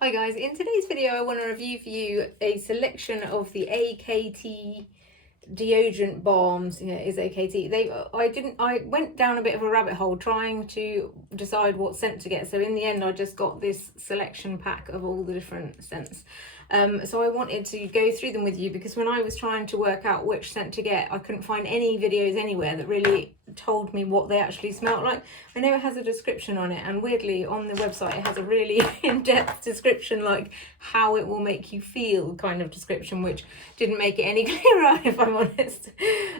Hi guys, in today's video I want to review for you a selection of the AKT deodorant balms. Yeah, it is AKT. I went down a bit of a rabbit hole trying to decide what scent to get. So in the end I just got this selection pack of all the different scents. So I wanted to go through them with you because when I was trying to work out which scent to get, I couldn't find any videos anywhere that really told me what they actually smelt like. I know it has a description on it, and weirdly on the website it has a really in-depth description, like how it will make you feel kind of description, which didn't make it any clearer if I'm honest.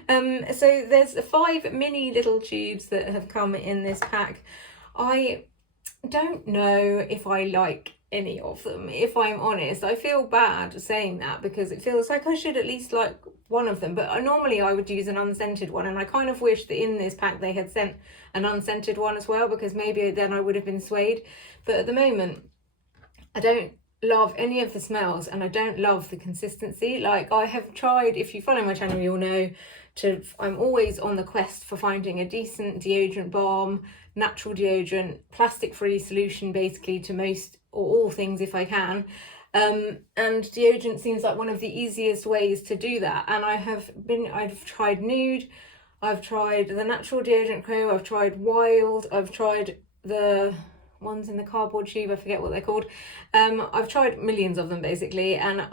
So there's 5 mini little tubes that have come in this pack. I don't know if I like any of them, if I'm honest. I feel bad saying that because it feels like I should at least like one of them, but normally I would use an unscented one, and I kind of wish that in this pack they had sent an unscented one as well, because maybe then I would have been swayed. But at the moment I don't love any of the smells, and I don't love the consistency. Like, I have tried, if you follow my channel you'll know, I'm always on the quest for finding a decent deodorant balm, natural deodorant, plastic free solution basically to most or all things if I can. And deodorant seems like one of the easiest ways to do that. And I've tried Nude, I've tried the Natural Deodorant Co, I've tried Wild, I've tried the ones in the cardboard tube, I forget what they're called. I've tried millions of them basically, and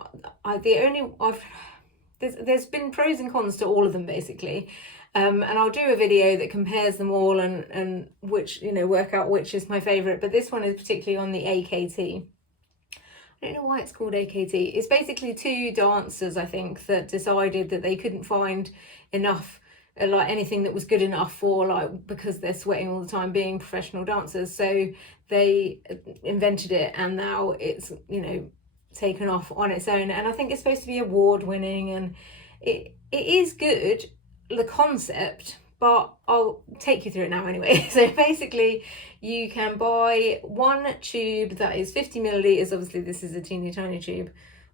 there's been pros and cons to all of them basically. And I'll do a video that compares them all and which, work out which is my favourite. But this one is particularly on the AKT. I don't know why it's called AKT. It's basically 2 dancers, I think, that decided that they couldn't find enough, like anything that was good enough for, like, because they're sweating all the time being professional dancers. So they invented it, and now it's, taken off on its own. And I think it's supposed to be award winning, and it is good, the concept, but I'll take you through it now anyway. So basically you can buy 1 tube that is 50 millilitres. Obviously this is a teeny tiny tube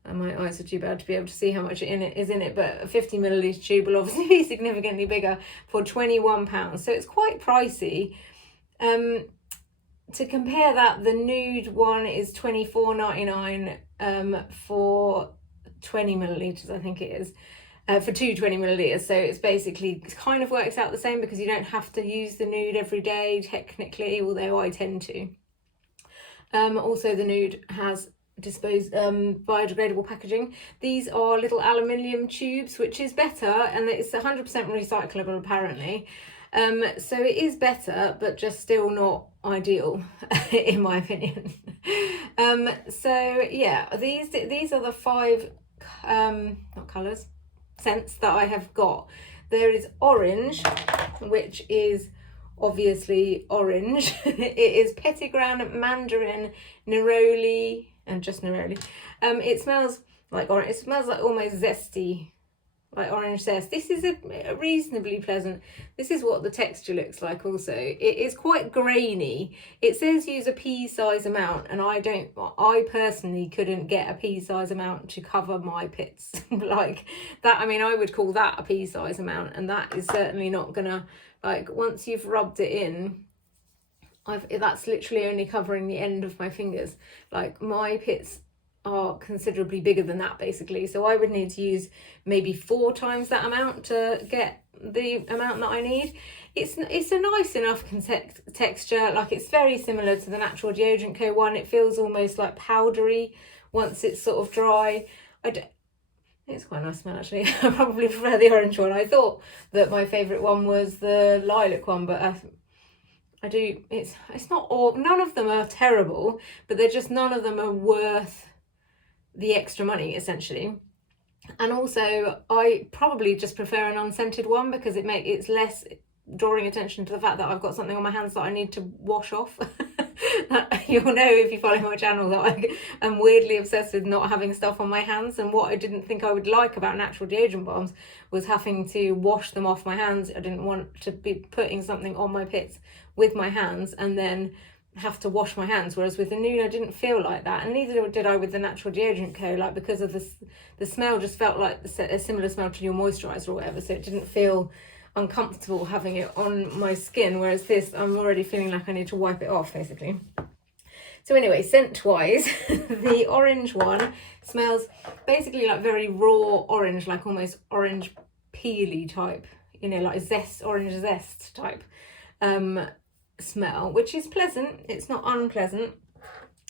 and my eyes are too bad to be able to see how much is in it, but a 50 millilitre tube will obviously be significantly bigger, for £21. So it's quite pricey. To compare that, the Nude one is £24.99 for 20 millilitres, I think it is. For 2 20 millilitres, so it's basically kind of works out the same because you don't have to use the Nude every day technically, although I tend to. Also the Nude has biodegradable packaging. These are little aluminium tubes, which is better, and it's 100% recyclable apparently. So it is better, but just still not ideal in my opinion. So yeah, these are the 5 not colours, scents that I have got. There is orange, which is obviously orange. It is petitgrain, mandarin, neroli, and just neroli. It smells like orange. It smells like almost zesty, like orange zest. This is a reasonably pleasant. This is what the texture looks like also. It is quite grainy. It says use a pea size amount, and I personally couldn't get a pea size amount to cover my pits. Like that, I mean, I would call that a pea size amount, and that is certainly not gonna, like, once you've rubbed it in, that's literally only covering the end of my fingers. Like, my pits are considerably bigger than that basically, so I would need to use maybe 4 times that amount to get the amount that I need. It's a nice enough texture. Like, it's very similar to the Natural Deodorant Co one. It feels almost like powdery once it's sort of dry. It's quite a nice smell actually. I probably prefer the orange one. I thought that my favourite one was the lilac one, but it's not all, none of them are terrible, but they're just, none of them are worth the extra money essentially. And also I probably just prefer an unscented one because it's less drawing attention to the fact that I've got something on my hands that I need to wash off. You'll know if you follow my channel that I am weirdly obsessed with not having stuff on my hands, and what I didn't think I would like about natural deodorant balms was having to wash them off my hands. I didn't want to be putting something on my pits with my hands and then have to wash my hands, whereas with the Nude I didn't feel like that, and neither did I with the Natural Deodorant Co, like, because of the smell just felt like a similar smell to your moisturiser or whatever, so it didn't feel uncomfortable having it on my skin, whereas this, I'm already feeling like I need to wipe it off basically. So anyway, scent-wise, the orange one smells basically like very raw orange, like almost orange peely type, you know, like orange zest type smell, which is pleasant. It's not unpleasant.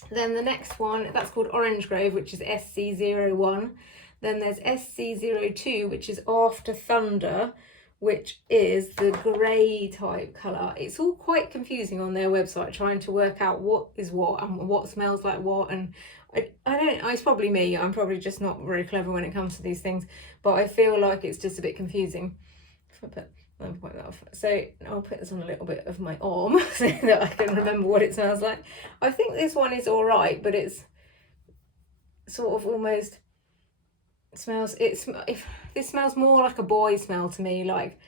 Then the next one, that's called Orange Grove, which is SC01. Then there's SC02, which is After Thunder, which is the grey type colour. It's all quite confusing on their website, trying to work out what is what and what smells like what. And I don't, it's probably me, I'm probably just not very clever when it comes to these things, but I feel like it's just a bit confusing. If I put, I'll point that off. So I'll put this on a little bit of my arm so that I can remember what it smells like. I think this one is all right, but it's sort of almost smells, this smells more like a boy smell to me, like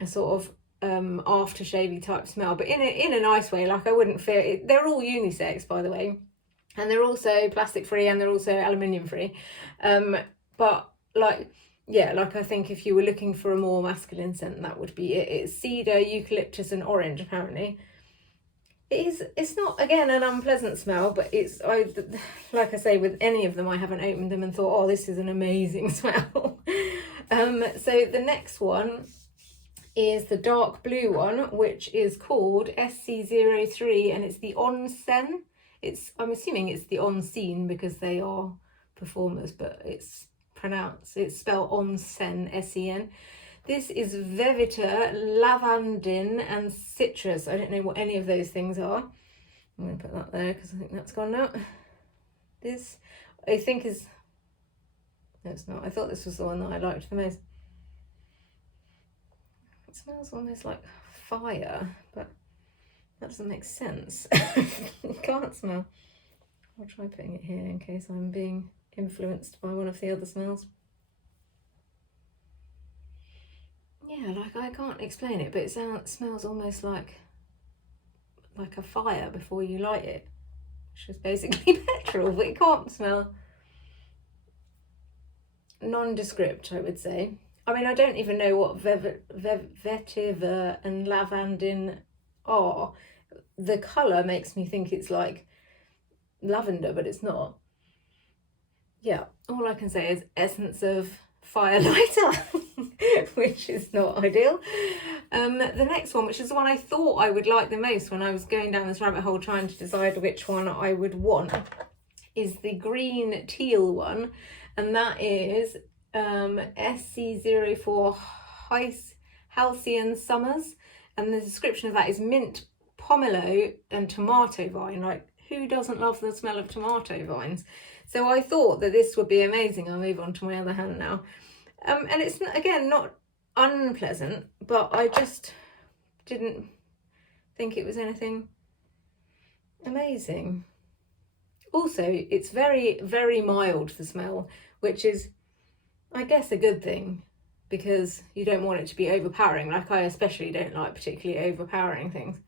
a sort of aftershave-y type smell, but in a nice way. Like I wouldn't feel it. They're all unisex, by the way, and they're also plastic free and they're also aluminium free, but like, yeah, like I think if you were looking for a more masculine scent, that would be it. It's cedar, eucalyptus and orange, apparently. It's not, again, an unpleasant smell, but like I say, with any of them, I haven't opened them and thought, oh, this is an amazing smell. So the next one is the dark blue one, which is called SC03, and it's the Onsen. I'm assuming it's the Onsen because they are performers, but it's spelled Onsen, S-E-N. This is Veviter, Lavandin and Citrus. I don't know what any of those things are. I'm going to put that there because I think that's gone now. This, I think is... No, it's not. I thought this was the one that I liked the most. It smells almost like fire, but that doesn't make sense. You can't smell. I'll try putting it here in case I'm being influenced by one of the other smells. Yeah, like I can't explain it, but it smells almost like a fire before you light it, which is basically petrol, but it can't smell. Nondescript, I would say. I mean, I don't even know what vetiver and lavandin are. The colour makes me think it's like lavender, but it's not. Yeah, all I can say is essence of firelighter, which is not ideal. The next one, which is the one I thought I would like the most when I was going down this rabbit hole trying to decide which one I would want, is the green teal one, and that is SC04 Halcyon Summers, and the description of that is mint, pomelo and tomato vine. Like, who doesn't love the smell of tomato vines? So I thought that this would be amazing. I'll move on to my other hand now. And it's, again, not unpleasant, but I just didn't think it was anything amazing. Also, it's very, very mild, the smell, which is, I guess, a good thing, because you don't want it to be overpowering. Like, I especially don't like particularly overpowering things.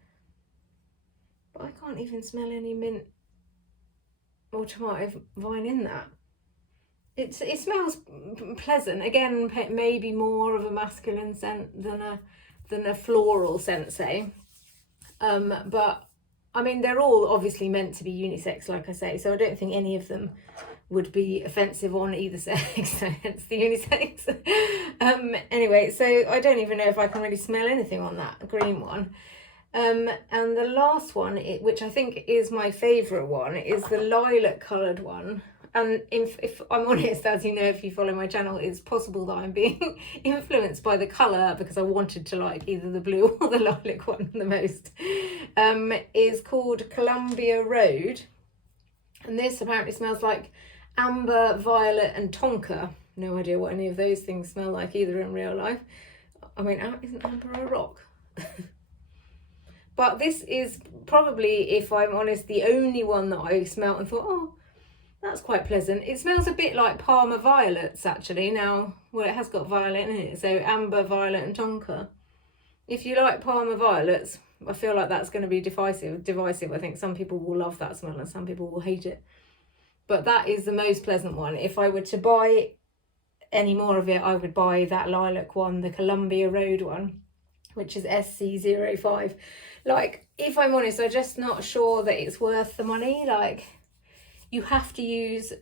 But I can't even smell any mint or tomato vine in that. It smells pleasant. Again, maybe more of a masculine scent than a floral scent, say. But I mean, they're all obviously meant to be unisex, like I say, so I don't think any of them would be offensive on either sex, so hence the unisex. Anyway, so I don't even know if I can really smell anything on that green one. And the last one, which I think is my favourite one, is the lilac coloured one. And if I'm honest, as you know, if you follow my channel, it's possible that I'm being influenced by the colour, because I wanted to like either the blue or the lilac one the most. Is called Columbia Road. And this apparently smells like amber, violet and tonka. No idea what any of those things smell like either in real life. I mean, isn't amber a rock? But this is probably, if I'm honest, the only one that I smelt and thought, oh, that's quite pleasant. It smells a bit like Parma violets, actually. Now, well, it has got violet in it, so amber, violet and tonka. If you like Parma violets, I feel like that's going to be divisive. I think some people will love that smell and some people will hate it. But that is the most pleasant one. If I were to buy any more of it, I would buy that lilac one, the Columbia Road one, which is SC05. like, if I'm honest, I'm just not sure that it's worth the money. Like, you have to use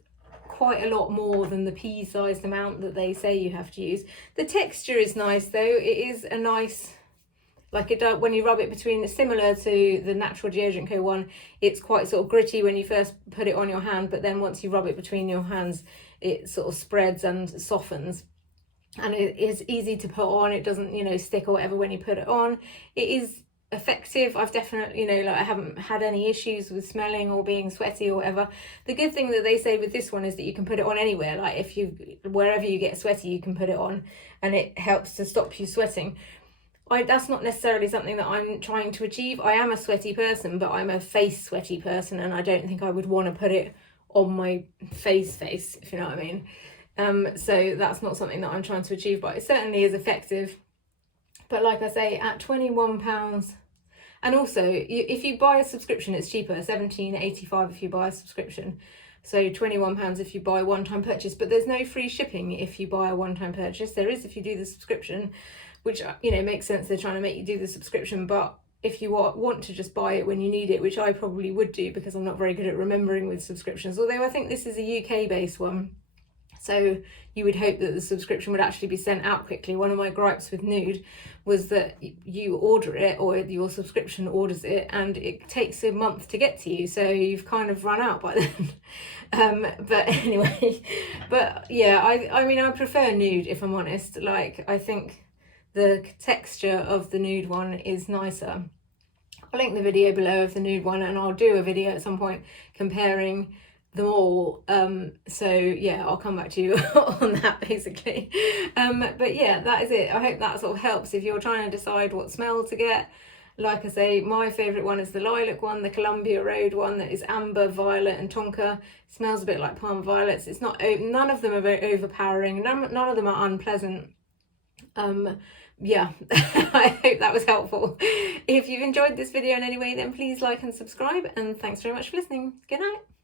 quite a lot more than the pea-sized amount that they say you have to use. The texture is nice though. It is a nice, like, it does when you rub it between, similar to the Natural Deodorant Co. one, it's quite sort of gritty when you first put it on your hand, but then once you rub it between your hands, it sort of spreads and softens. And it is easy to put on. It doesn't, you know, stick or whatever when you put it on. It is effective. I've definitely, you know, like, I haven't had any issues with smelling or being sweaty or whatever. The good thing that they say with this one is that you can put it on anywhere. Like, if you, wherever you get sweaty, you can put it on, and it helps to stop you sweating. That's not necessarily something that I'm trying to achieve. I am a sweaty person, but I'm a face sweaty person, and I don't think I would want to put it on my face, if you know what I mean. So that's not something that I'm trying to achieve, but it certainly is effective. But like I say, at £21, and also if you buy a subscription, it's cheaper, £17.85 if you buy a subscription. So £21 if you buy a one-time purchase, but there's no free shipping if you buy a one-time purchase. There is if you do the subscription, which, you know, makes sense. They're trying to make you do the subscription, but if you want to just buy it when you need it, which I probably would do because I'm not very good at remembering with subscriptions, although I think this is a UK-based one, so you would hope that the subscription would actually be sent out quickly. One of my gripes with Nude was that you order it, or your subscription orders it, and it takes a month to get to you, so you've kind of run out by then. But anyway, but yeah, I mean, I prefer Nude, if I'm honest. Like, I think the texture of the Nude one is nicer. I'll link the video below of the Nude one, and I'll do a video at some point comparing them all. So yeah, I'll come back to you on that basically. But yeah, that is it. I hope that sort of helps if you're trying to decide what smell to get. Like I say, my favourite one is the lilac one, the Columbia Road one, that is amber, violet and tonka. It smells a bit like palm violets. It's not, none of them are very overpowering, none of them are unpleasant. Yeah, I hope that was helpful. If you've enjoyed this video in any way, then please like and subscribe, and thanks very much for listening. Good night.